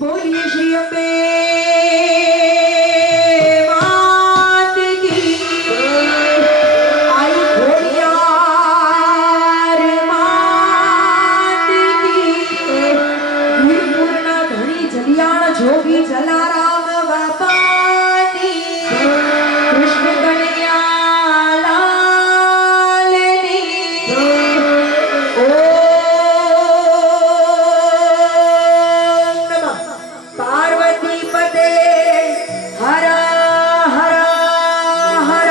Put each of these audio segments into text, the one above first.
बोलिए श्री अम्बे जोगी जलाराम बापानी कृष्ण कन्हैया लालनी ओम नमः पार्वती पते हर हर हर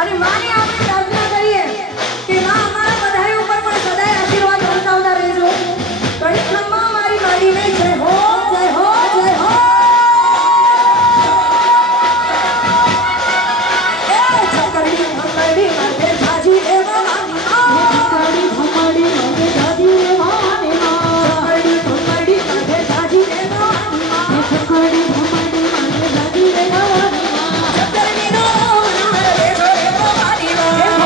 અને માને આપણે પ્રાર્થના કરીએ કે માં અમારા બધાય ઉપર પણ સદાય આશીર્વાદ વર્તાવતા રહેજો. ગણેશમાં મારી માડીને જય હો જય હો જય હો. એ છકડી ભમડી માથે જાજી રે માની છકડી ભમડી માથે જાજી રે માની છકડી ભમડી માથે જાજી રે માની છકડી ભમડી માથે જાજી રે માની છકડી નો રે રે માની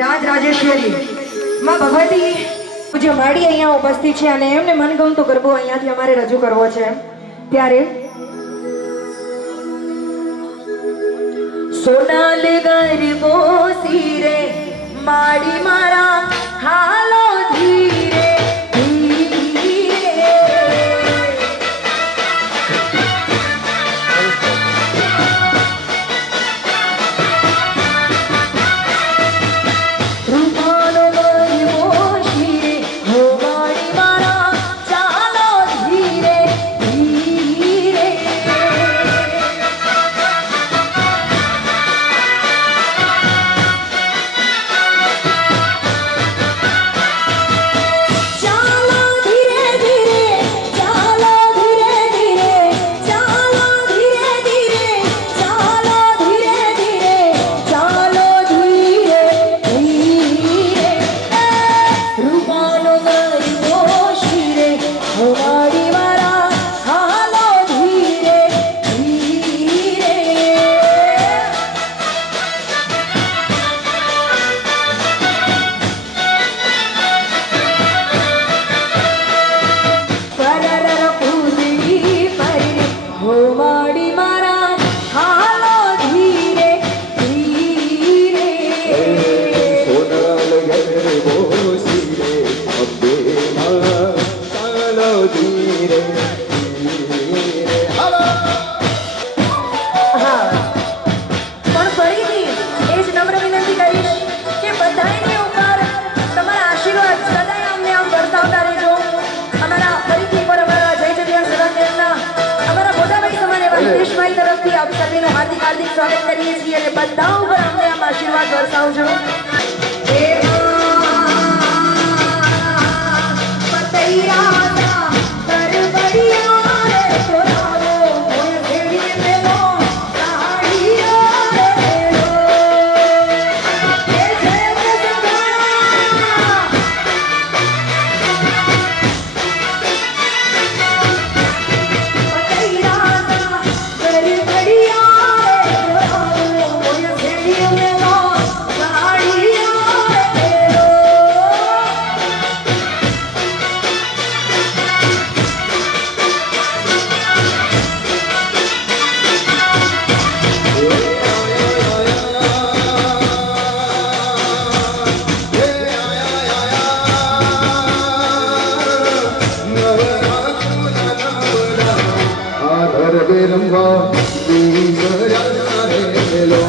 રાજરાજેશ્વરી માં ભગવતી પૂજ્ય માડી અહીંયા ઉપસ્થિત છે અને એમને મનગમતો ગરબો અહીંયાથી અમારે રજૂ કરવો છે. ત્યારે સોનાલ ગરબો સિરે માડી મારા હાલો ધીરે ધીરે રૂપાનો ગરબો શિરે હો માડી મારા ચાલો ધીરે ધીરે ચાલો ધીરે ધીરે ચાલો ધીરે ધીરે ચાલો ધીરે ધીરે ચાલો ધીરે ધીરે ચાલો ધીરે ધીરે રૂપાનો ગરબો શિરે હો માડી મારા હાલો ધીરે ધીરે પરર પૂરી પરી હો માડી મારા હાલો ધીરે ધીરે સોનાલ ગરબો સિરે અંબે માં ચાલો ધીરે ધીરે હાલો હા પણ ફરીથી એ જ નમ્ર વિનંતી કરીશ કે બધાયની ઉપર તમારા આશીર્વાદ સદાય અમને આમ વરસાવતા રહેજો. અમારા ફરીથી પર અમારા જય જલિયાણ સદાદેવના અમારા મોટાભાઈ સમાન એવા હિતેશભાઈ તરફથી આપ સર્વેનું હાર્દિક હાર્દિક સ્વાગત કરીએ છીએ અને બધા ઉપર અમને આમ આશીર્વાદ વરસાવજો. હે પતૈયા કરબડિયા રે છોરાવો મોય ભેડી મેલો સાડીયા રે લો હે જય સંગણા પતૈયા કરબડિયા રે છોરાવો મોય ભેડી મેલો સાડીયા રે લો આધર બેરંગા દીસ રે લો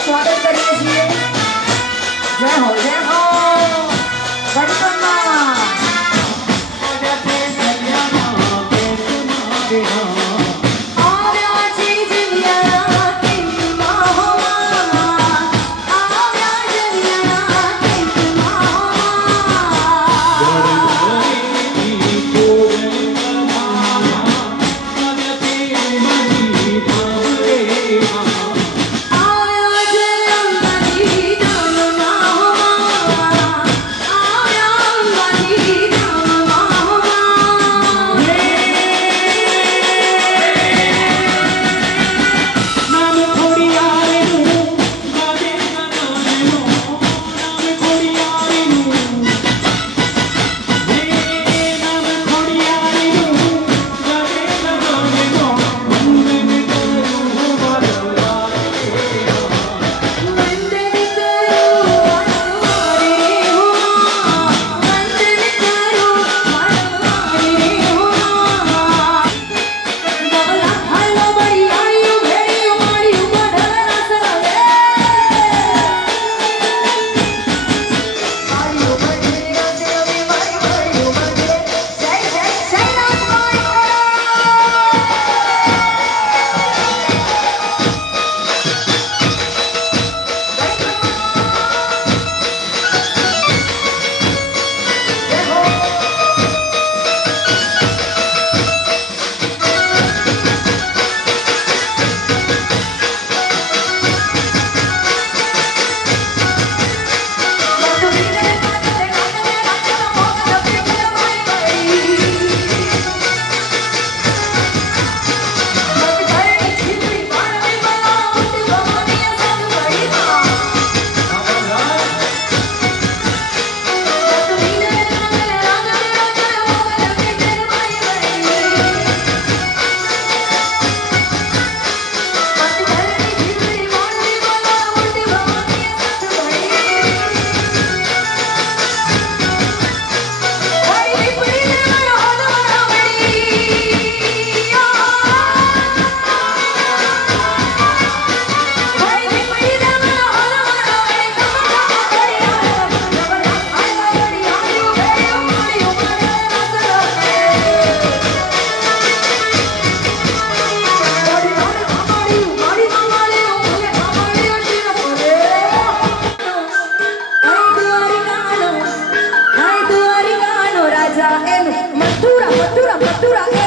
સ્વાગત કરીએ છીએ. જય હો જય હો વડપણમાં આવ્યા છે જલિયાણા કેન્દ્રમાં હો મામા, આવ્યા જલિયાણા કેન્દ્રમાં હો મામા. મથુરા